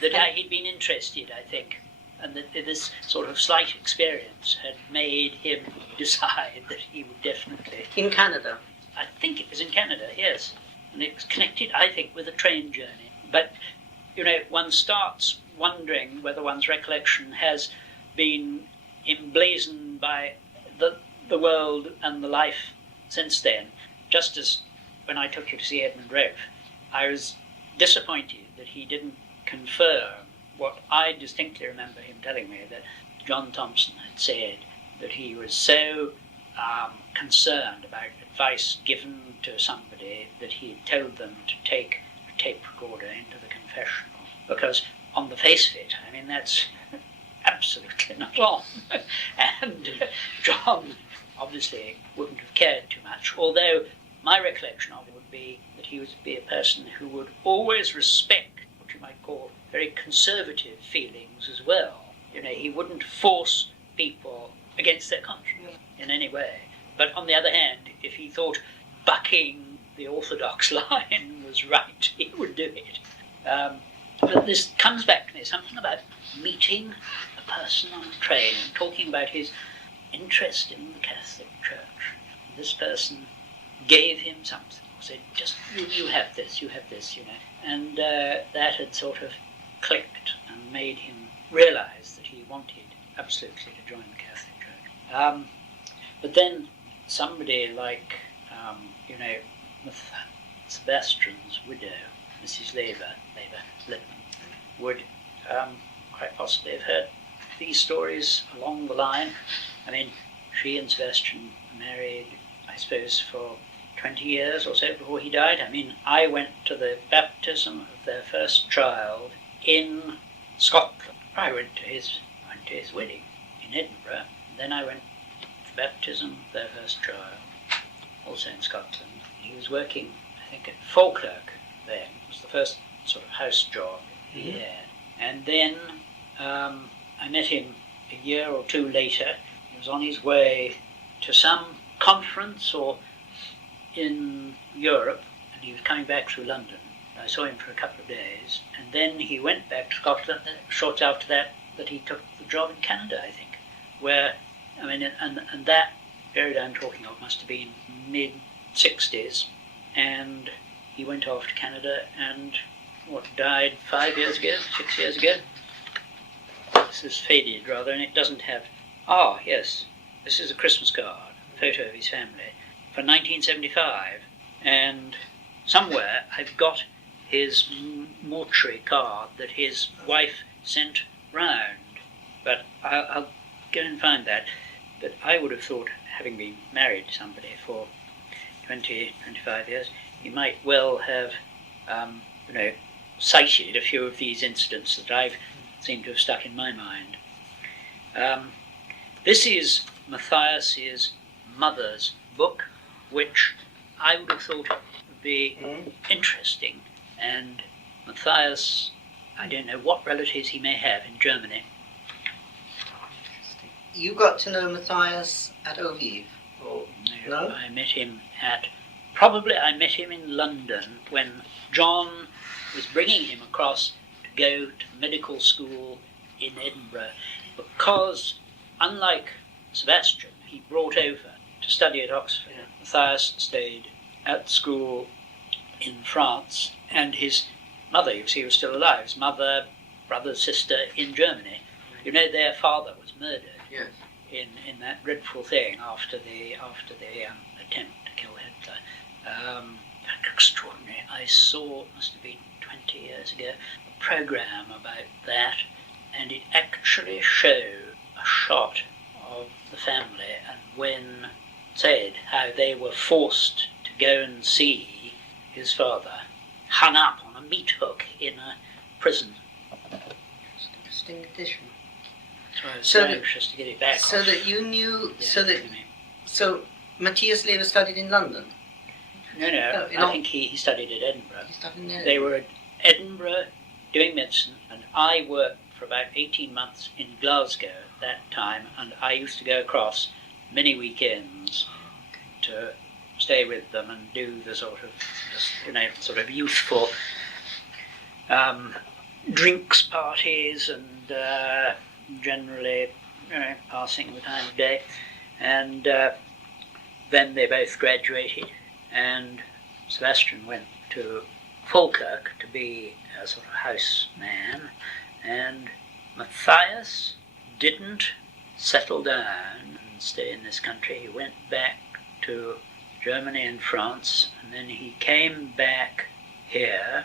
that he'd been interested, I think, and that this sort of slight experience had made him decide that he would definitely... In Canada? I think it was in Canada, yes. And it was connected, I think, with a train journey. But, one starts wondering whether one's recollection has been emblazoned by the world and the life since then. Just as when I took you to see Edmund Rope, I was disappointed that he didn't confirm what I distinctly remember him telling me, that John Thompson had said that he was so concerned about advice given to somebody that he had told them to take a tape recorder into the confessional, because on the face of it, I mean, that's absolutely not on. And John obviously wouldn't have cared too much, although my recollection of him would be that he would be a person who would always respect what you might call very conservative feelings as well. He wouldn't force people against their conscience in any way. But on the other hand, if he thought bucking the orthodox line was right, he would do it. But this comes back to me, something about meeting a person on a train and talking about his interest in the Catholic Church. This person gave him something, or said, just, you have this, And that had sort of clicked and made him realise that he wanted absolutely to join the Catholic Church. But then somebody like, Sebastian's widow, Mrs. Leber, Littman, would quite possibly have heard these stories along the line. I mean, she and Sebastian married, I suppose, for 20 years or so before he died. I mean, I went to the baptism of their first child in Scotland. I went to his wedding in Edinburgh. Then I went to the baptism of their first child, also in Scotland. He was working, I think, at Falkirk then. It was the first sort of house job he had. And then I met him a year or two later. He was on his way to some conference or in Europe, and he was coming back through London. I saw him for a couple of days, and then he went back to Scotland. Shortly after that he took the job in Canada, I think, where, I mean, and that period I'm talking of must have been mid-60s, and he went off to Canada and, died 5 years ago, 6 years ago? This is faded rather, and it doesn't have, yes, this is a Christmas card, a photo of his family, for 1975, and somewhere I've got his mortuary card that his wife sent round, but I'll go and find that. But I would have thought, having been married to somebody for 20, 25 years, he might well have, cited a few of these incidents that I've seemed to have stuck in my mind. This is Matthias's mother's book, which I would have thought would be interesting. And Matthias, I don't know what relatives he may have in Germany. You got to know Matthias at Eau Vive? No? I met him I met him in London when John was bringing him across to go to medical school in Edinburgh, because unlike Sebastian, he brought over to study at Oxford. Matthias stayed at school in France, and his mother, you see, was still alive. His mother, brother, sister in Germany. Their father was murdered. Yes. In that dreadful thing after the attempt to kill Hitler. Extraordinary. I saw, it must have been 20 years ago, a programme about that, and it actually showed a shot of the family and when said how they were forced to go and see his father hung up on a meat hook in a prison. It's an interesting addition. So I was so anxious to get it back. So that you knew, so Matthias Leber studied in London? No, I think he studied at Edinburgh. He studied in Edinburgh. They were at Edinburgh doing medicine, and I worked for about 18 months in Glasgow at that time, and I used to go across many weekends to stay with them and do the sort of youthful drinks parties and generally passing the time of day. And then they both graduated, and Sebastian went to Falkirk to be a sort of house man, and Matthias didn't settle down and stay in this country. He went back to Germany and France, and then he came back here,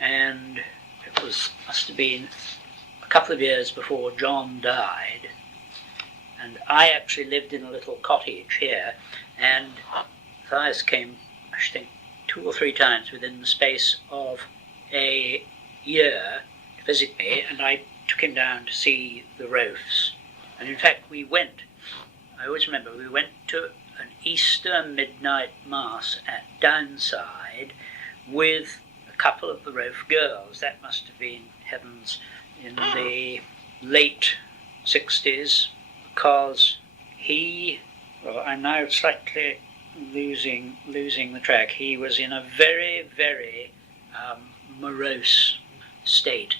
and it must have been a couple of years before John died, and I actually lived in a little cottage here, and Matthias came, I think, 2 or 3 times within the space of a year to visit me, and I took him down to see the Roufs. And in fact I always remember, we went to an Easter midnight mass at Downside with a couple of the Rouf girls. That must have been, heavens, in the late 60s, because I'm now slightly losing the track. He was in a very, very morose state,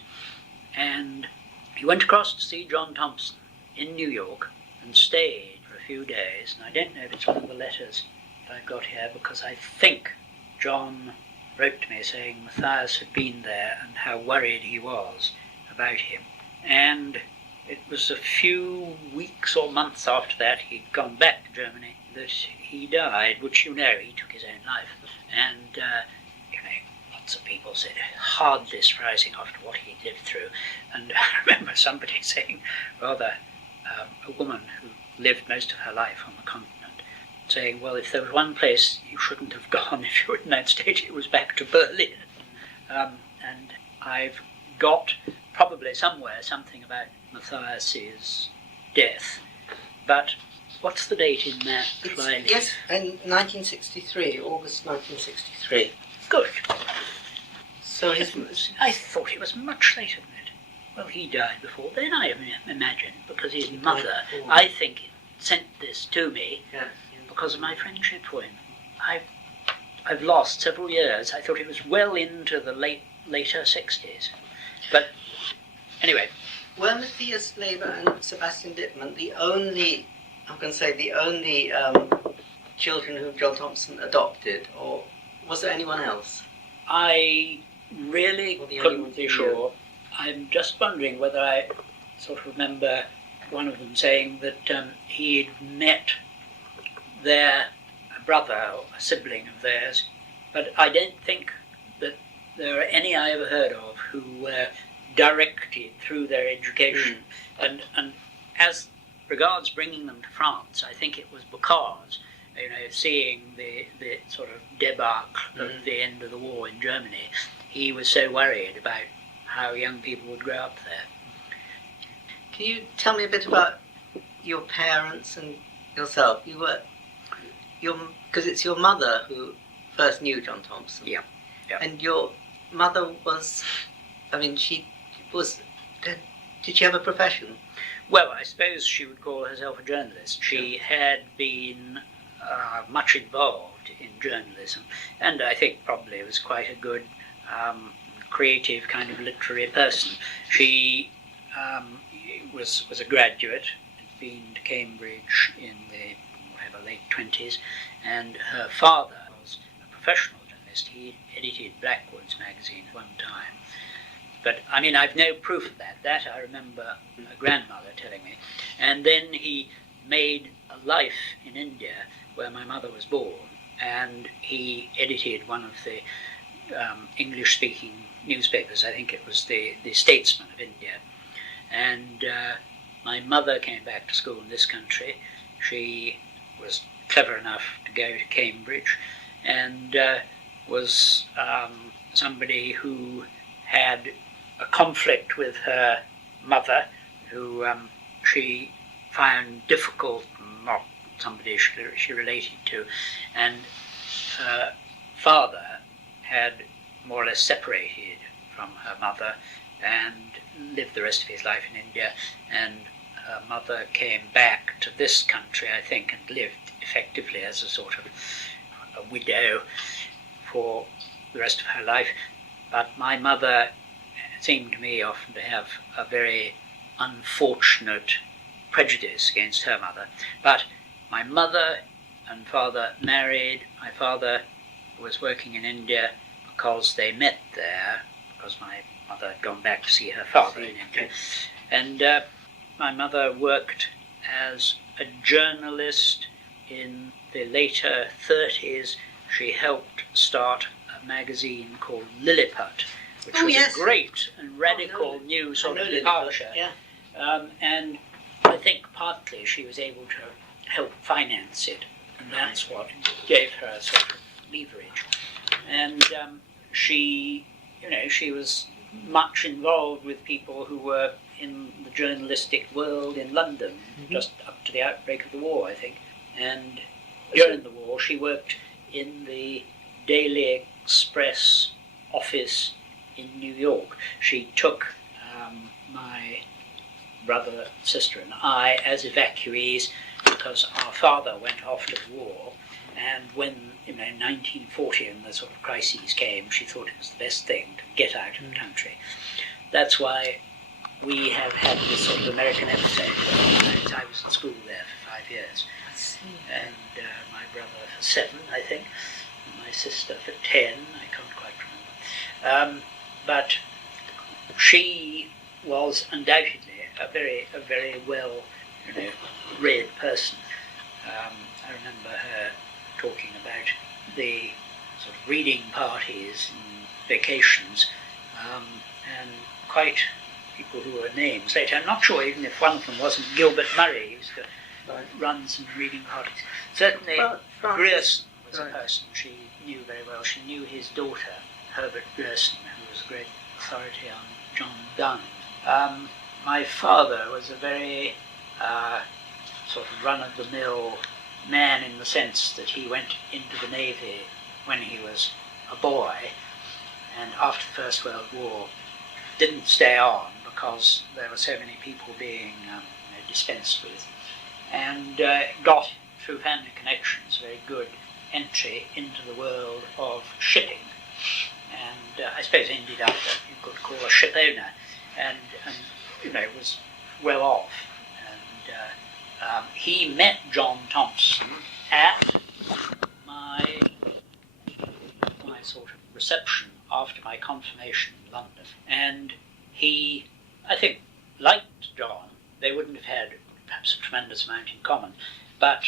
and he went across to see John Thompson in New York and stayed for a few days. And I don't know if it's one of the letters that I've got here, because I think John wrote to me saying Matthias had been there and how worried he was about him. And it was a few weeks or months after that, he'd gone back to Germany, that he died, which he took his own life. And lots of people said hardly surprising after what he'd lived through. And I remember somebody saying, rather, a woman who lived most of her life on the continent, saying, well, if there was one place you shouldn't have gone if you were in that state, it was back to Berlin. And I've got probably somewhere something about Matthias's death, but what's the date in that file? Yes, in 1963, August 1963. Good. So I thought it was much later than that. Well, he died before then, I imagine, because his mother, I think, sent this to me because of my friendship for him. I've lost several years. I thought it was well into the later 60s. But anyway. Were Matthias Leber and Sebastian Littman the only children whom John Thompson adopted, or was there anyone else? I really couldn't be sure. I'm just wondering whether I sort of remember one of them saying that he'd met their brother or a sibling of theirs, but I don't think that there are any I ever heard of who were directed through their education. And as regards bringing them to France, I think it was because, seeing the sort of debacle of the end of the war in Germany, he was so worried about how young people would grow up there. Can you tell me a bit about your parents and yourself? Because it's your mother who first knew John Thompson. Yeah. And your mother was, she was, did she have a profession? Well, I suppose she would call herself a journalist. She had been much involved in journalism, and I think probably was quite a good creative kind of literary person. She was a graduate, had been to Cambridge in the late 20s, and her father was a professional journalist. He edited Blackwood's magazine at one time. But, I've no proof of that. That I remember a grandmother telling me. And then he made a life in India, where my mother was born, and he edited one of the English-speaking newspapers. I think it was the Statesman of India. And my mother came back to school in this country. She was clever enough to go to Cambridge, and was somebody who had a conflict with her mother, who she found difficult, not somebody she related to, and her father had more or less separated from her mother and lived the rest of his life in India, and her mother came back to this country, I think, and lived effectively as a sort of a widow for the rest of her life. But my mother seemed to me often to have a very unfortunate prejudice against her mother. But my mother and father married. My father was working in India because they met there, because my mother had gone back to see her father in India. And my mother worked as a journalist in the later 30s. She helped start a magazine called Lilliput, which was a great and radical new sort of departure. Yeah. And I think partly she was able to help finance it, and that's what gave her sort of leverage. And she was much involved with people who were in the journalistic world in London, just up to the outbreak of the war, I think. And during the war, she worked in the Daily Express office in New York. She took my brother, sister, and I as evacuees because our father went off to the war. And when, in 1940, and the sort of crises came, she thought it was the best thing to get out of the country. That's why we have had this sort of American episode. I was in school there for 5 years. And my brother for 7, I think, and my sister for 10, I can't quite remember. But she was undoubtedly a very well read person. I remember her talking about the sort of reading parties and vacations, and quite people who were names later. I'm not sure even if one of them wasn't Gilbert Murray, who used to run some reading parties. Certainly Grierson was a person she knew very well. She knew his daughter, Herbert Grierson, who was a great authority on John Donne. My father was a very sort of run-of-the-mill man in the sense that he went into the Navy when he was a boy, and after the First World War didn't stay on because there were so many people being dispensed with, and got, through family connections, very good entry into the world of shipping, and I suppose ended up what you could call a ship owner, and was well off. And he met John Thompson at my sort of reception after my confirmation in London, and he, I think, liked John. They wouldn't have had perhaps a tremendous amount in common, but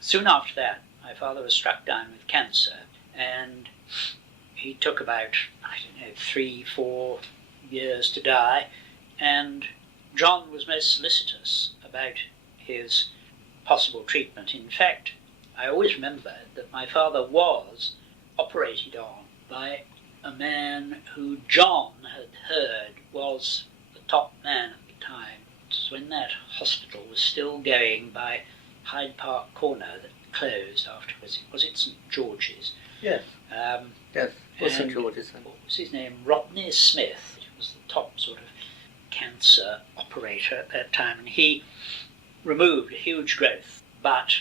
soon after that my father was struck down with cancer, and he took about, 3-4 years to die, and John was most solicitous about his possible treatment. In fact, I always remember that my father was operated on by a man who John had heard was the top man at the time. It was when that hospital was still going by Hyde Park Corner that closed afterwards. Was it St George's? Yes. Yes, it was St George's. What was his name? Rodney Smith. He was the top sort of cancer operator at that time, and he removed a huge growth, but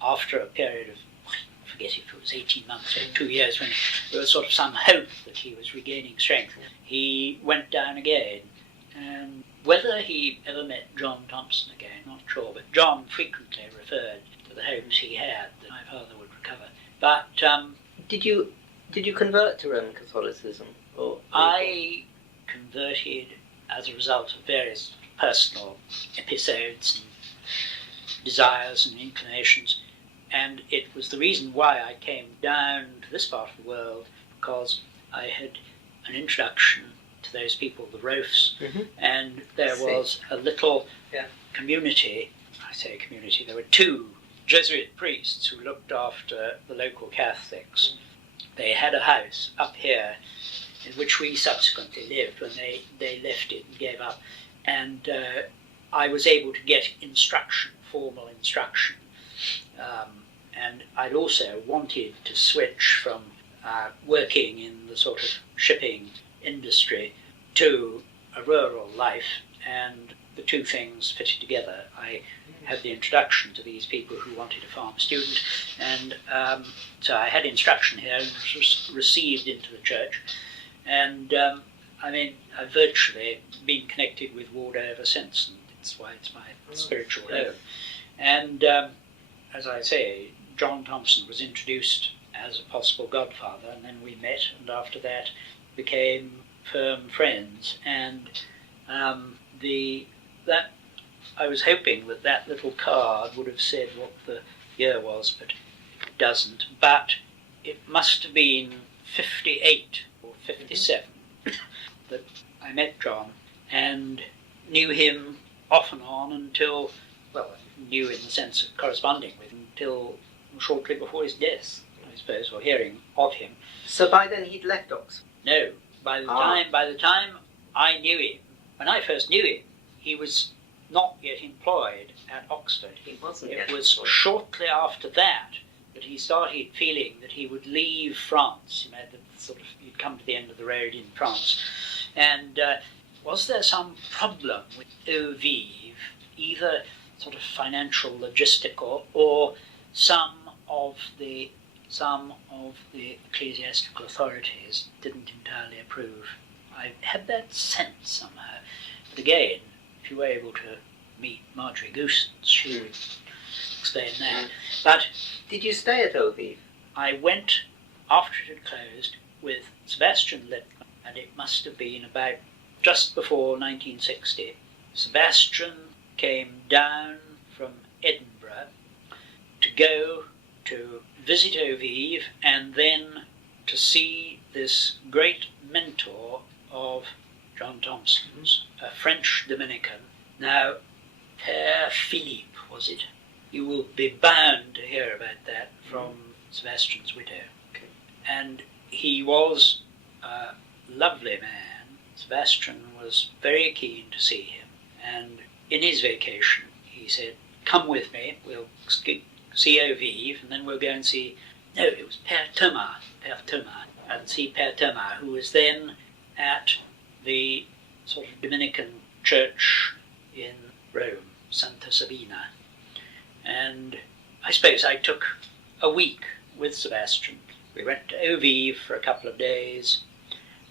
after a period of, I forget if it was 18 months or 2 years, when there was sort of some hope that he was regaining strength, he went down again. And whether he ever met John Thompson again, not sure, but John frequently referred to the hopes he had that my father would recover. But did you convert to Roman Catholicism? Or I converted as a result of various personal episodes and desires and inclinations, and it was the reason why I came down to this part of the world, because I had an introduction to those people, the Roufs, and there was a little community. I say community, there were 2 Jesuit priests who looked after the local Catholics. They had a house up here in which we subsequently lived when they left it and gave up. And I was able to get instruction, formal instruction. And I'd also wanted to switch from working in the sort of shipping industry to a rural life, and the two things fitted together. I had the introduction to these people who wanted a farm student, and so I had instruction here and was received into the church. And I mean, I've virtually been connected with Wardour ever since, and that's why it's my spiritual home. And as I say, John Thompson was introduced as a possible godfather, and then we met, and after that became firm friends. And that I was hoping that little card would have said what the year was, but it doesn't. But it must have been 58 or 57 that I met John and knew him off and on until, well, knew in the sense of corresponding with him until shortly before his death, I suppose, or hearing of him. So by then he'd left Oxford? No, by the time I knew him, when I first knew him, he was not yet employed at Oxford. He wasn't It was shortly after that he started feeling that he would leave France. You know, he'd come to the end of the road in France. And was there some problem with Eau Vive, either sort of financial, logistical, or some of the ecclesiastical authorities didn't entirely approve? I had that sense somehow. But again, if you were able to meet Marjorie Goosens, she would explain that. But did you stay at Eau Vive? I went, after it had closed, with Sebastian Littman, and it must have been about just before 1960. Sebastian came down from Edinburgh to go to visit Eau Vive and then to see this great mentor of John Thompson's, a French Dominican. Now, Père Philippe, was it? You will be bound to hear about that from Sebastian's widow. Okay. And he was a lovely man. Sebastian was very keen to see him. And in his vacation, he said, "Come with me, we'll see Eau Vive, and then we'll go and see..." No, it was Pierre-Tomas, and see Pierre-Tomas, who was then at the sort of Dominican church in Rome, Santa Sabina. And I suppose I took a week with Sebastian. We went to Eau Vive for a couple of days.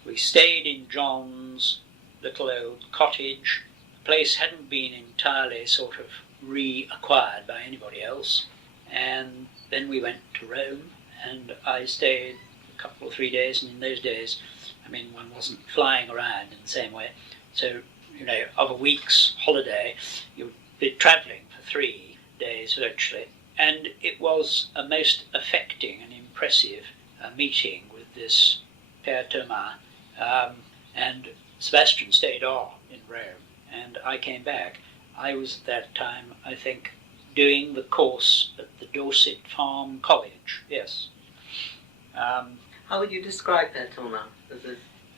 We stayed in John's little old cottage. The place hadn't been entirely sort of reacquired by anybody else. And then we went to Rome, and I stayed a couple or 3 days, and in those days, I mean, one wasn't flying around in the same way. So, you know, of a week's holiday, you would be travelling for 3 days virtually. And it was a most affecting and impressive meeting with this Pierre-Tomas. And Sebastian stayed on in Rome, and I came back. I was at that time, I think, doing the course at the Dorset Farm College, yes. How would you describe Pierre-Tomas?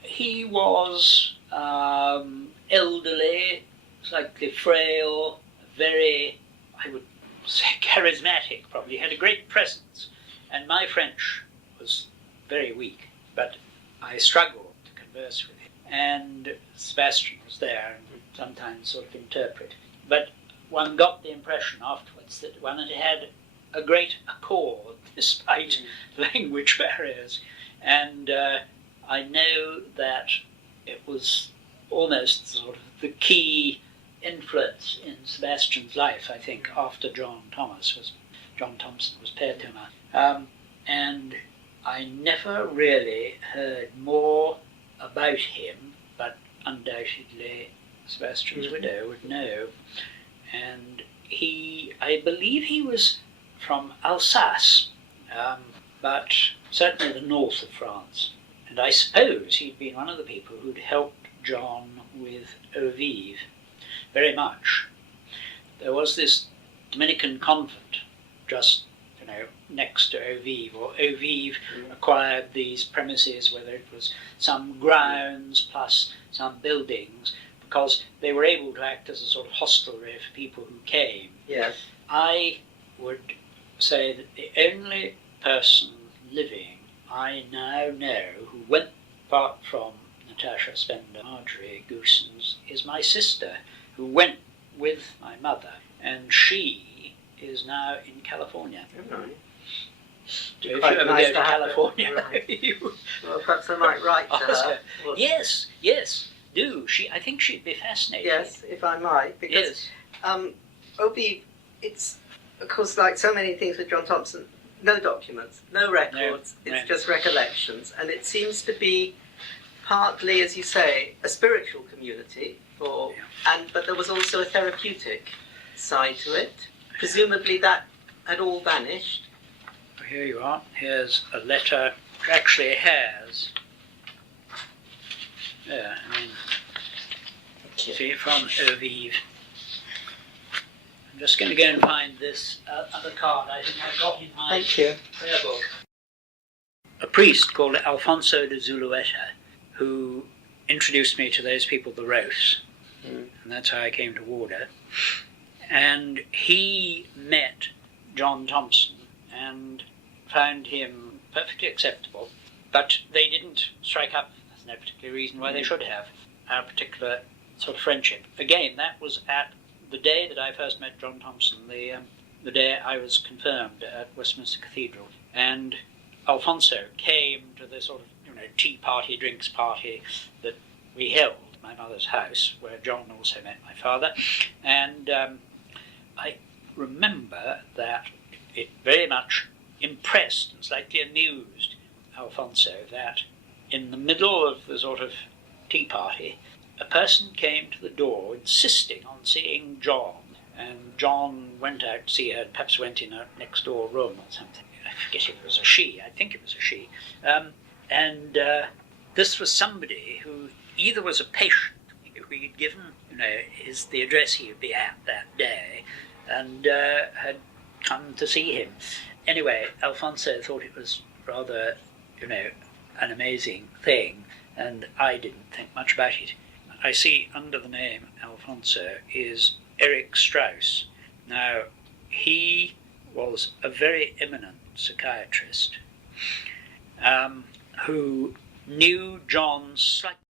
He was elderly, slightly frail, very, I would say, charismatic probably. He had a great presence, and my French was very weak, but I struggled to converse with him. And Sebastian was there and would sometimes sort of interpret. But one got the impression afterwards that one had had a great accord despite language barriers. And I know that it was almost sort of the key influence in Sebastian's life, I think, after John Thompson was Pierre-Tomas. And I never really heard more about him, but undoubtedly Sebastian's widow would know. And I believe he was from Alsace, but certainly the north of France. And I suppose he'd been one of the people who'd helped John with Eau Vive very much. There was this Dominican convent just, next to Eau Vive, or Eau Vive acquired these premises, whether it was some grounds plus some buildings, because they were able to act as a sort of hostelry for people who came. Yes. I would say that the only person living I now know who went, apart from Natasha Spender, Marjorie Goosens, is my sister, who went with my mother, and she is now in California. Oh, right. If you Quite ever nice go to to have California, it. Well, perhaps I might write to her. Well, yes, do. I think she'd be fascinated. yes, if I might, because Eau Vive, it's of course like so many things with John Thompson, no documents, no records, it's just recollections, and it seems to be partly, as you say, a spiritual community, but there was also a therapeutic side to it. Presumably that had all vanished. Here you are. Here's a letter which actually has. See, from Eau Vive. I'm just going to go and find this other card I think I got in my prayer book. A priest called Alfonso De Zulueta, who introduced me to those people, the Rose, and that's how I came to Warder. And he met John Thompson and found him perfectly acceptable, but they didn't strike up. There's no particular reason why they should have a particular sort of friendship. Again, that was at the day that I first met John Thompson, the day I was confirmed at Westminster Cathedral, and Alfonso came to the sort of tea party, drinks party that we held at my mother's house, where John also met my father, and I remember that it very much impressed and slightly amused Alfonso that in the middle of the sort of tea party, a person came to the door insisting on seeing John, and John went out to see her, perhaps went in a next door room or something. I forget if it was a she, I think it was a she. And this was somebody who either was a patient, who he'd given the address he would be at that day, and had come to see him. Anyway, Alfonso thought it was rather, an amazing thing, and I didn't think much about it. I see under the name Alfonso is Eric Strauss. Now, he was a very eminent psychiatrist who knew John slightly